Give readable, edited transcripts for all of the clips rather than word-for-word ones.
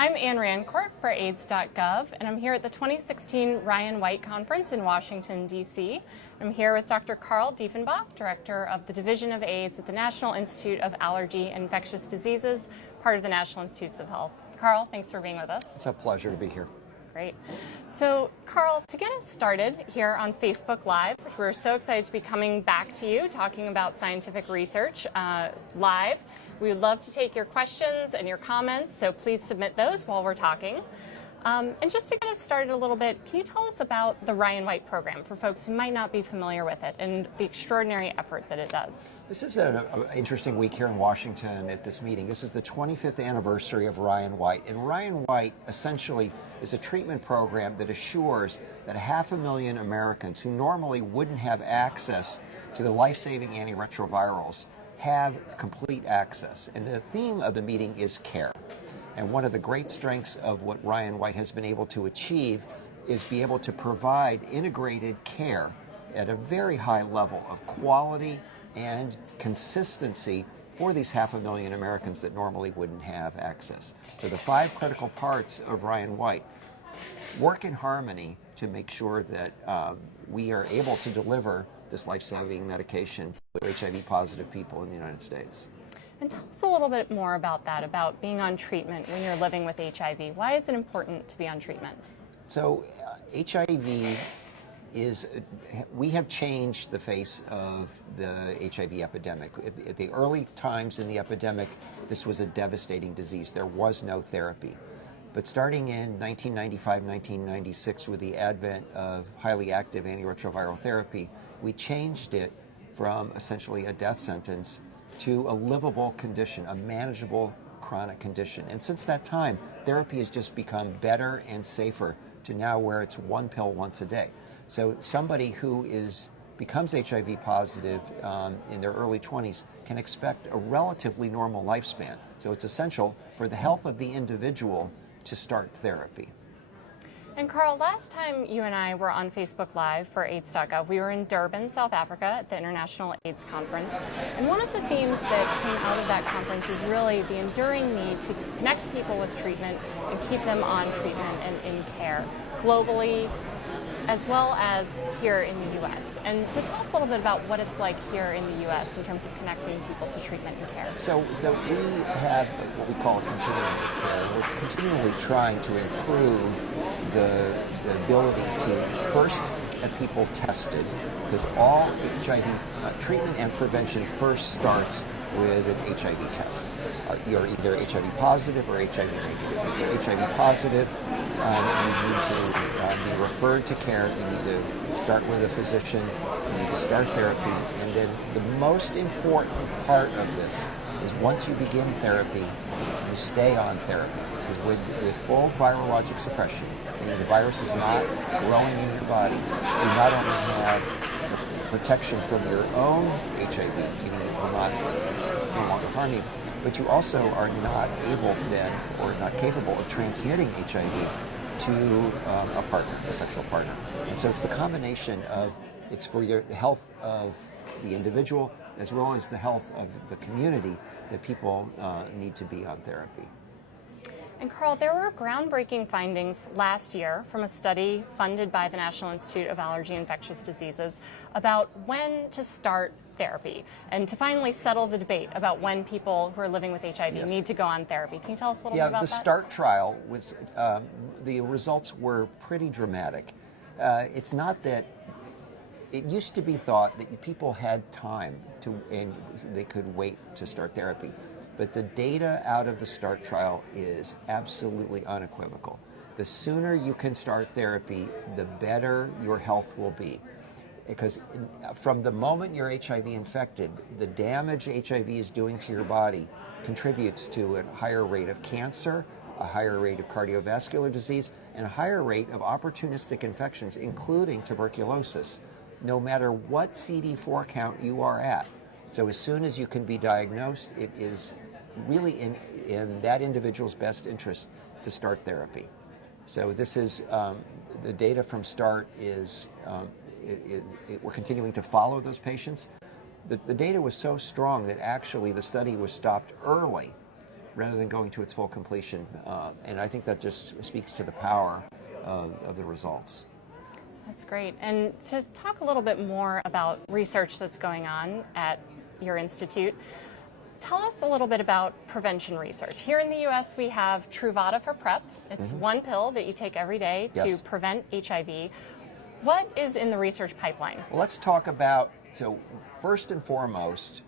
I'm Anne Rancourt for AIDS.gov, and I'm here at the 2016 Ryan White Conference in Washington, D.C. I'm here with Dr. Carl Dieffenbach, Director of the Division of AIDS at the National Institute of Allergy and Infectious Diseases, part of the National Institutes of Health. Carl, thanks for being with us. It's a pleasure to be here. Great. So, Carl, to get us started here on Facebook Live, which we're so excited to be coming back to you, talking about scientific research live. We would love to take your questions and your comments, so please submit those while we're talking. And just to get us started a little bit, can you tell us about the Ryan White program for folks who might not be familiar with it and the extraordinary effort that it does? This is an interesting week here in Washington at this meeting. This is the 25th anniversary of Ryan White. And Ryan White essentially is a treatment program that assures that 500,000 Americans who normally wouldn't have access to the life-saving antiretrovirals have complete access. And the theme of the meeting is care. And one of the great strengths of what Ryan White has been able to achieve is be able to provide integrated care at a very high level of quality and consistency for these 500,000 Americans that normally wouldn't have access. So the 5 critical parts of Ryan White work in harmony to make sure that we are able to deliver this life-saving medication to HIV-positive people in the United States. And tell us a little bit more about that, about being on treatment when you're living with HIV. Why is it important to be on treatment? So HIV we have changed the face of the HIV epidemic. At the early times in the epidemic, this was a devastating disease. There was no therapy. But starting in 1995, 1996, with the advent of highly active antiretroviral therapy, we changed it from essentially a death sentence to a livable condition, a manageable chronic condition. And since that time, therapy has just become better and safer to now where it's 1 pill once a day. So somebody who becomes HIV positive in their early 20s can expect a relatively normal lifespan. So it's essential for the health of the individual to start therapy. And Carl, last time you and I were on Facebook Live for AIDS.gov, we were in Durban, South Africa at the International AIDS Conference. And one of the themes that came out of that conference is really the enduring need to connect people with treatment and keep them on treatment and in care globally, as well as here in the U.S. And so tell us a little bit about what it's like here in the U.S. in terms of connecting people to treatment and care. So we have what we call a continuum of care. We're continually trying to improve the ability to first get people tested, because all HIV treatment and prevention first starts with an HIV test. You're either HIV positive or HIV negative. If you're HIV positive, you need to be referred to care. You need to start with a physician. You need to start therapy. And then the most important part of this is once you begin therapy, you stay on therapy. Because with full virologic suppression, meaning the virus is not growing in your body, you not only have protection from your own HIV, meaning it will no longer harm you, but you also are not able then, or not capable of transmitting HIV to a partner, a sexual partner. And so it's the combination of, it's for the health of the individual as well as the health of the community that people need to be on therapy. And Carl, there were groundbreaking findings last year from a study funded by the National Institute of Allergy and Infectious Diseases about when to start therapy and to finally settle the debate about when people who are living with HIV need to go on therapy. Can you tell us a little bit about that? Yeah, the START trial was, the results were pretty dramatic. It's not that, it used to be thought that people had time and they could wait to start therapy. But the data out of the START trial is absolutely unequivocal. The sooner you can start therapy, the better your health will be. Because from the moment you're HIV infected, the damage HIV is doing to your body contributes to a higher rate of cancer, a higher rate of cardiovascular disease, and a higher rate of opportunistic infections, including tuberculosis, no matter what CD4 count you are at. So as soon as you can be diagnosed, it is really in that individual's best interest to start therapy. So this is, the data from START is, we're continuing to follow those patients. The data was so strong that actually the study was stopped early rather than going to its full completion. And I think that just speaks to the power of the results. That's great. And to talk a little bit more about research that's going on at your institute, tell us a little bit about prevention research. Here in the U.S., we have Truvada for PrEP. It's one pill that you take every day to prevent HIV. What is in the research pipeline? Well, let's talk about, so first and foremost,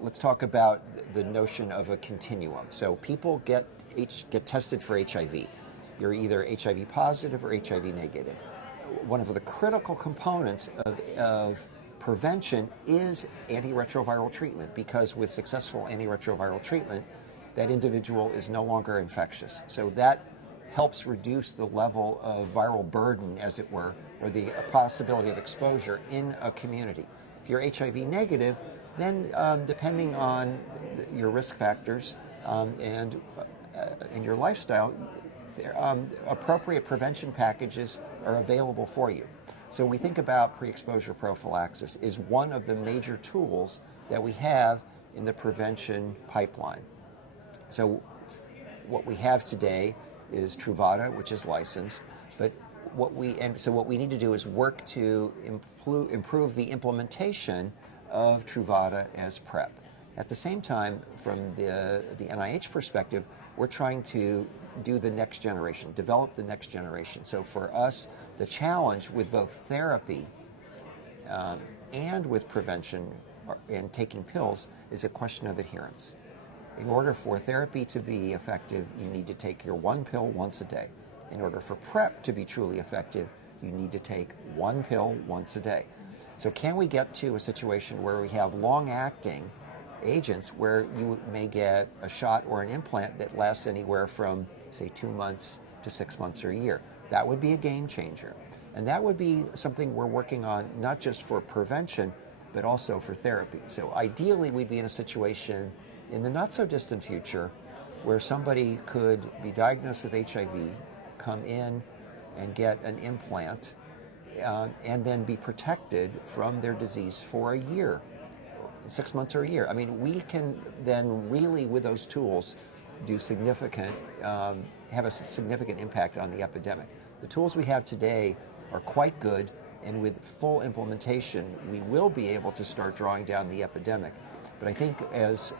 let's talk about the notion of a continuum. So people get tested for HIV. You're either HIV positive or HIV negative. One of the critical components of prevention is antiretroviral treatment, because with successful antiretroviral treatment, that individual is no longer infectious. So that helps reduce the level of viral burden, as it were, or the possibility of exposure in a community. If you're HIV negative, then depending on your risk factors and your lifestyle, appropriate prevention packages are available for you. So we think about pre-exposure prophylaxis is one of the major tools that we have in the prevention pipeline. So what we have today is Truvada, which is licensed, but what we need to do is work to improve the implementation of Truvada as PrEP. At the same time, from the NIH perspective, we're trying to do the next generation, develop the next generation. So for us, the challenge with both therapy and with prevention and taking pills is a question of adherence. In order for therapy to be effective, you need to take your one pill once a day. In order for PrEP to be truly effective, you need to take one pill once a day. So can we get to a situation where we have long-acting agents where you may get a shot or an implant that lasts anywhere from, say, 2 months to 6 months or a year? That would be a game changer. And that would be something we're working on, not just for prevention, but also for therapy. So ideally, we'd be in a situation in the not so distant future where somebody could be diagnosed with HIV, come in and get an implant, and then be protected from their disease for a year, 6 months or a year. I mean, we can then really, with those tools, do significant, have a significant impact on the epidemic. The tools we have today are quite good, and with full implementation, we will be able to start drawing down the epidemic. But I think as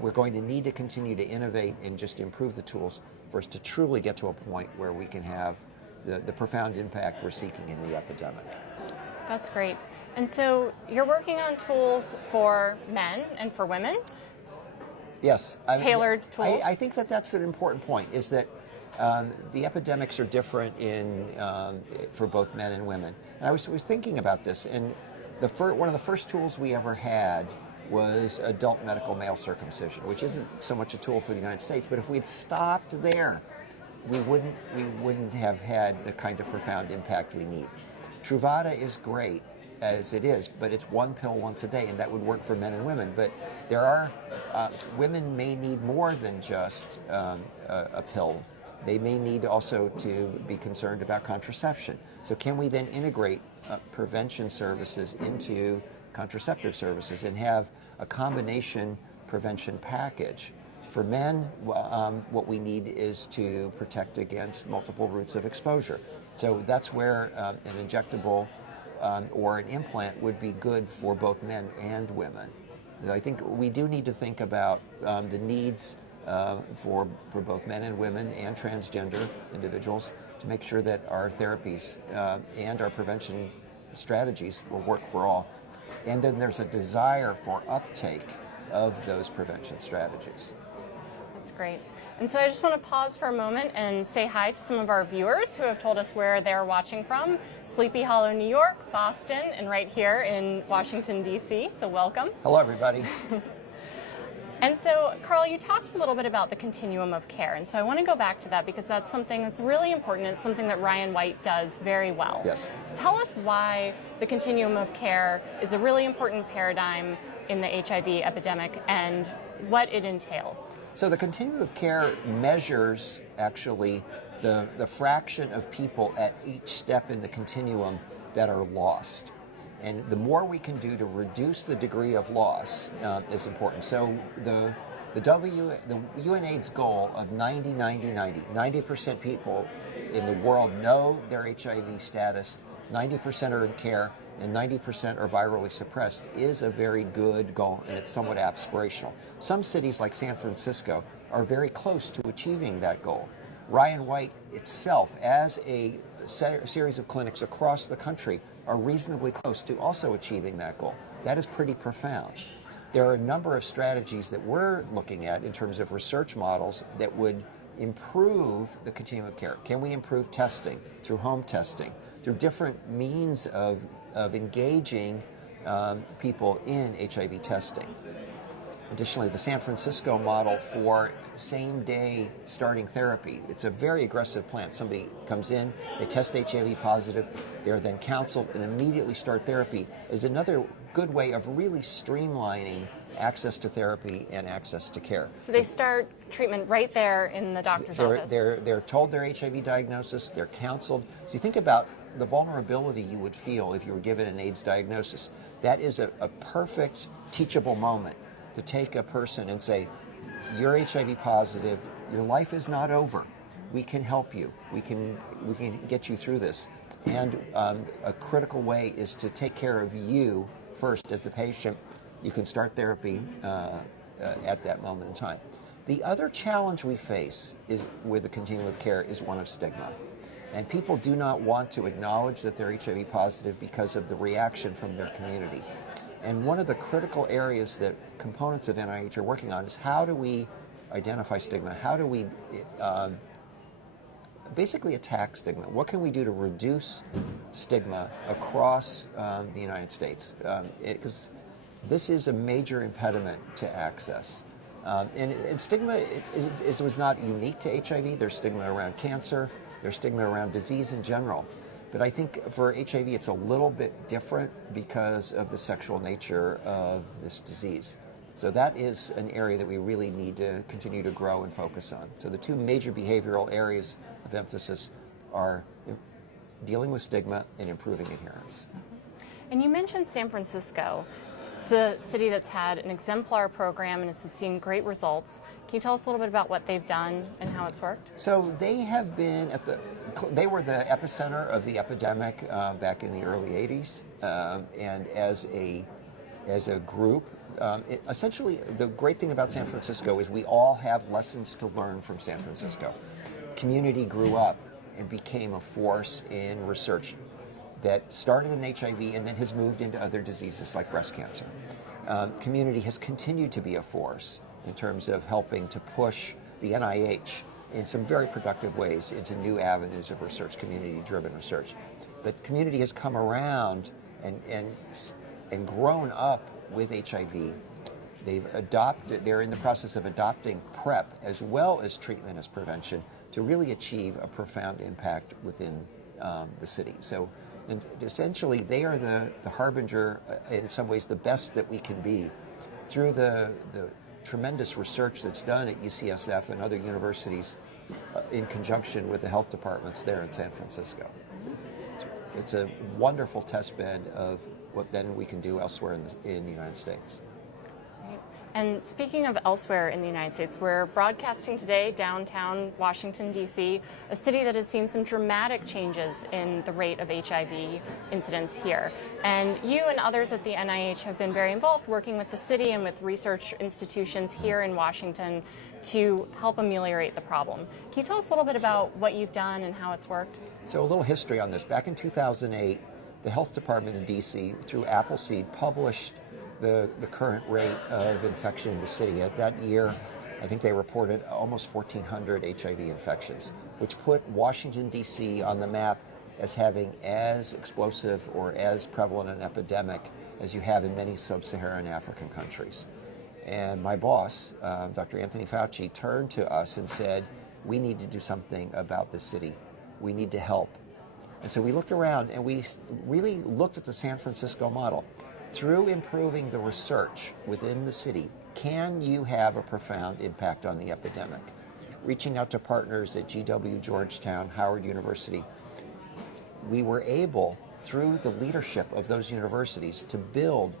we're going to need to continue to innovate and just improve the tools for us to truly get to a point where we can have the profound impact we're seeking in the epidemic. That's great. And so you're working on tools for men and for women? Yes. Tailored tools? I think that's an important point, is that the epidemics are different for both men and women. And I was thinking about this, and one of the first tools we ever had was adult medical male circumcision, which isn't so much a tool for the United States, but if we had stopped there, we wouldn't have had the kind of profound impact we need. Truvada is great as it is, but it's one pill once a day, and that would work for men and women. But there are women may need more than just a pill. They may need also to be concerned about contraception. So can we then integrate prevention services into contraceptive services and have a combination prevention package? For men, what we need is to protect against multiple routes of exposure. So that's where an injectable or an implant would be good for both men and women. I think we do need to think about the needs for both men and women and transgender individuals to make sure that our therapies and our prevention strategies will work for all. And then there's a desire for uptake of those prevention strategies. That's great. And so I just want to pause for a moment and say hi to some of our viewers who have told us where they're watching from. Sleepy Hollow, New York, Boston, and right here in Washington, D.C. So welcome. Hello, everybody. And so, Carl, you talked a little bit about the continuum of care, and so I want to go back to that because that's something that's really important. It's something that Ryan White does very well. Yes. Tell us why the continuum of care is a really important paradigm in the HIV epidemic and what it entails. So the continuum of care measures actually the fraction of people at each step in the continuum that are lost. And the more we can do to reduce the degree of loss is important. So the The UNAIDS goal of 90% people in the world know their HIV status, 90% are in care, and 90% are virally suppressed is a very good goal, and it's somewhat aspirational. Some cities like San Francisco are very close to achieving that goal. Ryan White itself, as a series of clinics across the country, are reasonably close to also achieving that goal. That is pretty profound. There are a number of strategies that we're looking at in terms of research models that would improve the continuum of care. Can we improve testing through home testing, through different means of engaging people in HIV testing? Additionally, the San Francisco model for same-day starting therapy. It's a very aggressive plan. Somebody comes in, they test HIV positive, they're then counseled and immediately start therapy, is another good way of really streamlining access to therapy and access to care. So they start treatment right there in the doctor's office. They're told their HIV diagnosis, they're counseled. So you think about the vulnerability you would feel if you were given an AIDS diagnosis. That is a perfect teachable moment to take a person and say, you're HIV positive, your life is not over. We can help you. We can get you through this. And a critical way is to take care of you first as the patient. You can start therapy at that moment in time. The other challenge we face is with the continuum of care is one of stigma. And people do not want to acknowledge that they're HIV positive because of the reaction from their community. And one of the critical areas that components of NIH are working on is how do we identify stigma? How do we basically attack stigma? What can we do to reduce stigma across the United States? Because this is a major impediment to access. And stigma was not unique to HIV. There's stigma around cancer. There's stigma around disease in general. But I think for HIV, it's a little bit different because of the sexual nature of this disease. So that is an area that we really need to continue to grow and focus on. So the two major behavioral areas of emphasis are dealing with stigma and improving adherence. And you mentioned San Francisco. It's a city that's had an exemplar program and it's seen great results. Can you tell us a little bit about what they've done and how it's worked? So they have been they were the epicenter of the epidemic back in the early 80s. And as a group, essentially the great thing about San Francisco is we all have lessons to learn from San Francisco. Community grew up and became a force in research that started in HIV and then has moved into other diseases like breast cancer. Community has continued to be a force in terms of helping to push the NIH in some very productive ways into new avenues of research, community-driven research. But community has come around and grown up with HIV. They're in the process of adopting PrEP as well as treatment as prevention to really achieve a profound impact within the city. So, and essentially, they are the harbinger, in some ways, the best that we can be through the tremendous research that's done at UCSF and other universities in conjunction with the health departments there in San Francisco. It's a wonderful test bed of what then we can do elsewhere in the United States. And speaking of elsewhere in the United States, we're broadcasting today downtown Washington, D.C., a city that has seen some dramatic changes in the rate of HIV incidence here. And you and others at the NIH have been very involved working with the city and with research institutions here in Washington to help ameliorate the problem. Can you tell us a little bit about what you've done and how it's worked? So a little history on this. Back in 2008, the health department in D.C., through Appleseed, published the current rate of infection in the city. At that year, I think they reported almost 1,400 HIV infections, which put Washington, D.C. on the map as having as explosive or as prevalent an epidemic as you have in many sub-Saharan African countries. And my boss, Dr. Anthony Fauci, turned to us and said, we need to do something about this city. We need to help. And so we looked around and we really looked at the San Francisco model. Through improving the research within the city, can you have a profound impact on the epidemic? Reaching out to partners at GW, Georgetown, Howard University, we were able, through the leadership of those universities, to build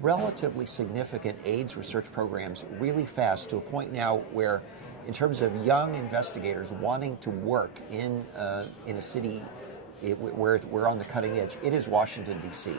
relatively significant AIDS research programs really fast, to a point now where, in terms of young investigators wanting to work in a city where we're on the cutting edge, it is Washington, D.C.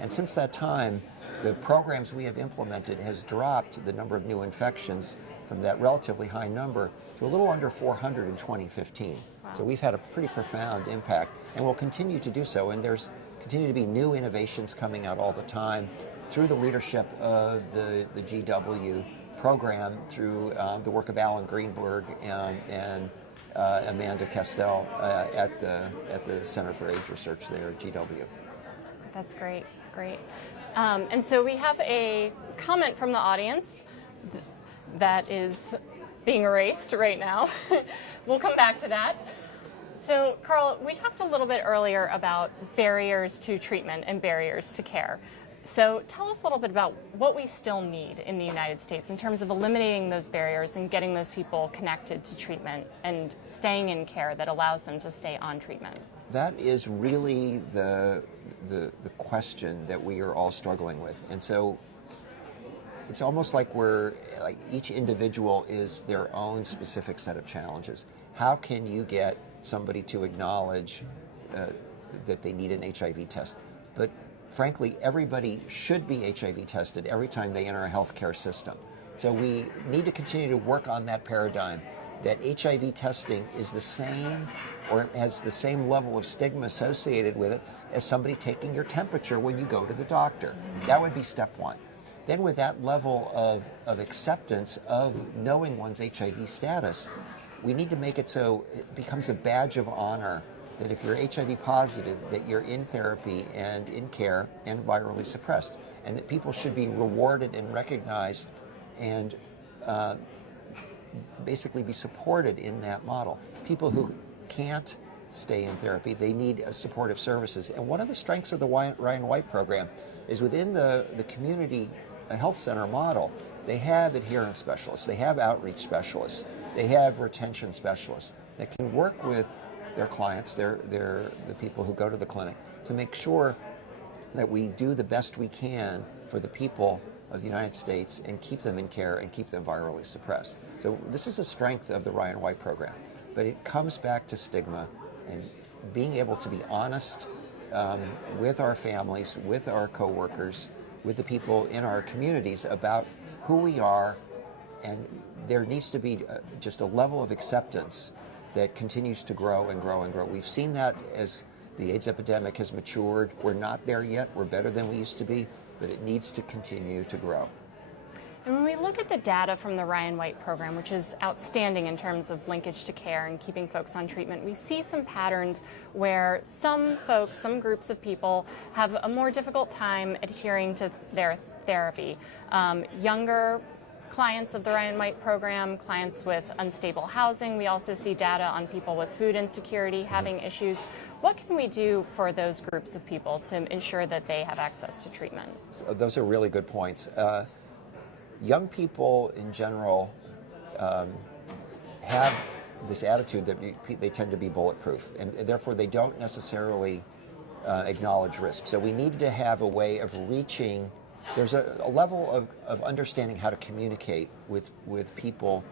And since that time, the programs we have implemented has dropped the number of new infections from that relatively high number to a little under 400 in 2015. Wow. So we've had a pretty profound impact, and we'll continue to do so. And there's continue to be new innovations coming out all the time through the leadership of the GW program, through the work of Alan Greenberg and Amanda Castell at the Center for AIDS Research there at GW. That's great, great. And so we have a comment from the audience that is being erased right now. We'll come back to that. So, Carl, we talked a little bit earlier about barriers to treatment and barriers to care. So tell us a little bit about what we still need in the United States in terms of eliminating those barriers and getting those people connected to treatment and staying in care that allows them to stay on treatment. That is really the question that we are all struggling with. And so it's almost like each individual is their own specific set of challenges. How can you get somebody to acknowledge that they need an HIV test? But frankly, everybody should be HIV tested every time they enter a healthcare system. So we need to continue to work on that paradigm, that HIV testing is the same or has the same level of stigma associated with it as somebody taking your temperature when you go to the doctor. That would be step one. Then with that level of acceptance of knowing one's HIV status, we need to make it so it becomes a badge of honor that if you're HIV positive, that you're in therapy and in care and virally suppressed, and that people should be rewarded and recognized and basically be supported in that model. People who can't stay in therapy, they need supportive services. And one of the strengths of the Ryan White program is within the community health center model, they have adherence specialists, they have outreach specialists, they have retention specialists that can work with their clients, the people who go to the clinic, to make sure that we do the best we can for the people of the United States and keep them in care and keep them virally suppressed. So this is a strength of the Ryan White program, but it comes back to stigma and being able to be honest with our families, with our coworkers, with the people in our communities about who we are, and there needs to be just a level of acceptance that continues to grow and grow and grow. We've seen that as the AIDS epidemic has matured. We're not there yet. We're better than we used to be, but it needs to continue to grow. And when we look at the data from the Ryan White program, which is outstanding in terms of linkage to care and keeping folks on treatment, we see some patterns where some folks, some groups of people have a more difficult time adhering to their therapy. Younger clients of the Ryan White program, clients with unstable housing. We also see data on people with food insecurity having issues. What can we do for those groups of people to ensure that they have access to treatment? So those are really good points. Young people in general have this attitude that they tend to be bulletproof, and therefore they don't necessarily acknowledge risk. So we need to have a way of reaching. There's a level of understanding how to communicate with people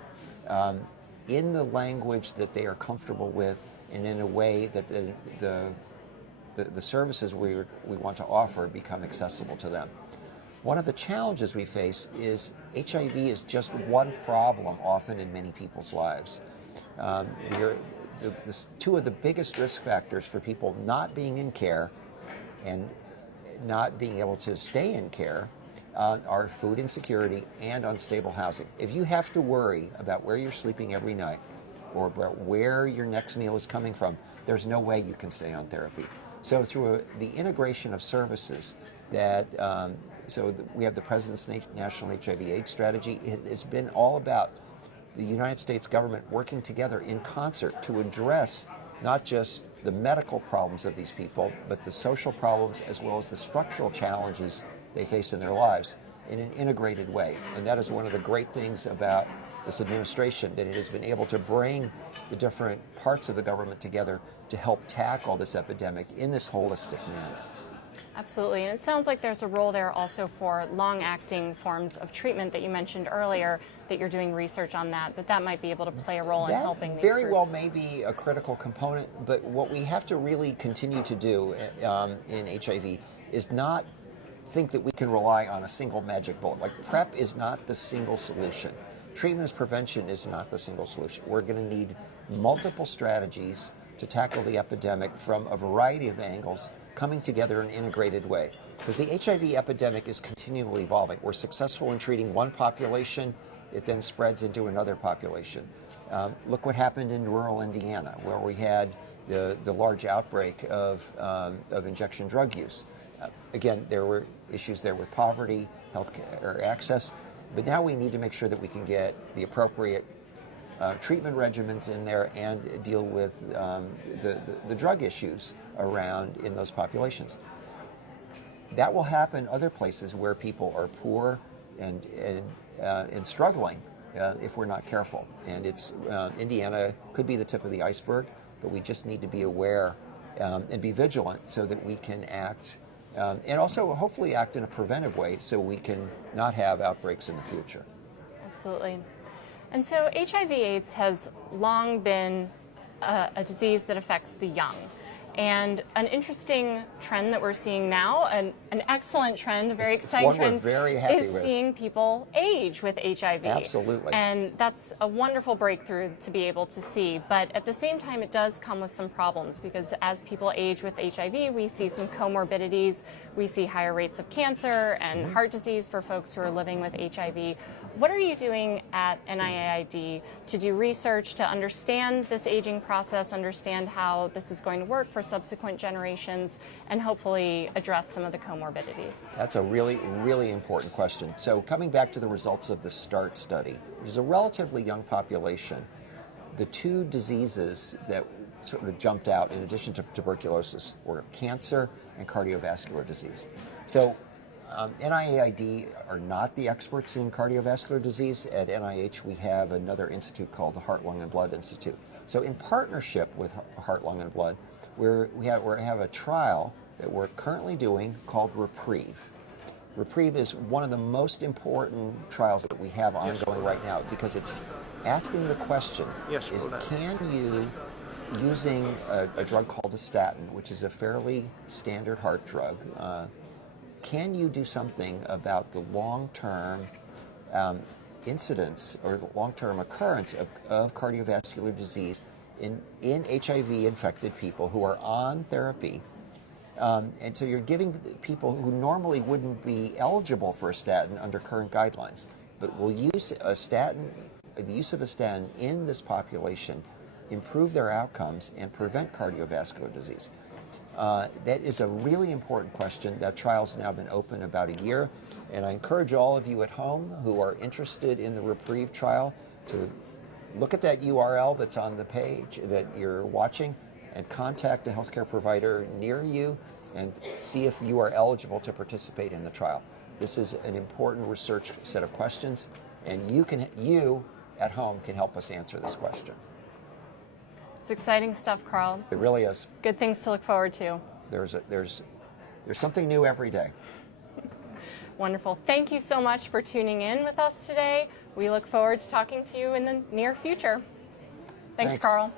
in the language that they are comfortable with, and in a way that the services we want to offer become accessible to them. One of the challenges we face is HIV is just one problem often in many people's lives. Two of the biggest risk factors for people not being in care and not being able to stay in care are food insecurity and unstable housing. If you have to worry about where you're sleeping every night or about where your next meal is coming from, there's no way you can stay on therapy. So through the integration of services that, we have the President's National HIV/AIDS Strategy. It has been all about the United States government working together in concert to address not just the medical problems of these people, but the social problems as well as the structural challenges they face in their lives in an integrated way. And that is one of the great things about this administration, that it has been able to bring the different parts of the government together to help tackle this epidemic in this holistic manner. Absolutely, and it sounds like there's a role there also for long-acting forms of treatment that you mentioned earlier, that you're doing research on that might be able to play a role in helping these very groups. well may be a critical component, but what we have to really continue to do in HIV is not think that we can rely on a single magic bullet. Like PrEP is not the single solution. Treatment as prevention is not the single solution. We're going to need multiple strategies to tackle the epidemic from a variety of angles, coming together in an integrated way. Because the HIV epidemic is continually evolving. We're successful in treating one population, it then spreads into another population. Look what happened in rural Indiana, where we had the large outbreak of injection drug use. Again, there were issues there with poverty, healthcare access, but now we need to make sure that we can get the appropriate treatment regimens in there and deal with the drug issues around in those populations. That will happen other places where people are poor and struggling if we're not careful. And Indiana could be the tip of the iceberg, but we just need to be aware and be vigilant so that we can act and also hopefully act in a preventive way so we can not have outbreaks in the future. Absolutely. And so HIV/AIDS has long been a disease that affects the young. And an interesting trend that we're seeing now, an excellent trend, a very exciting trend, we're very happy is with. Seeing people age with HIV. Absolutely. And that's a wonderful breakthrough to be able to see. But at the same time, it does come with some problems because as people age with HIV, we see some comorbidities. We see higher rates of cancer and heart disease for folks who are living with HIV. What are you doing at NIAID to do research to understand this aging process, understand how this is going to work for subsequent generations, and hopefully address some of the comorbidities? That's a really, really important question. So coming back to the results of the START study, which is a relatively young population, the two diseases that sort of jumped out in addition to tuberculosis were cancer and cardiovascular disease. So NIAID are not the experts in cardiovascular disease. At NIH, we have another institute called the Heart, Lung, and Blood Institute. So in partnership with Heart, Lung, and Blood, we have a trial that we're currently doing called Reprieve. Reprieve is one of the most important trials that we have ongoing right now because it's asking the question, can you, using a drug called a statin, which is a fairly standard heart drug, can you do something about the long-term incidence or the long-term occurrence of cardiovascular disease in HIV-infected people who are on therapy? And so you're giving people who normally wouldn't be eligible for a statin under current guidelines, but will use a statin, the use of a statin in this population, improve their outcomes and prevent cardiovascular disease. That is a really important question. That trial's now been open about a year, and I encourage all of you at home who are interested in the Reprieve trial to look at that URL that's on the page that you're watching and contact a healthcare provider near you and see if you are eligible to participate in the trial. This is an important research set of questions, and you at home can help us answer this question. It's exciting stuff, Carl. It really is. Good things to look forward to. There's something new every day. Wonderful. Thank you so much for tuning in with us today. We look forward to talking to you in the near future. Thanks. Carl.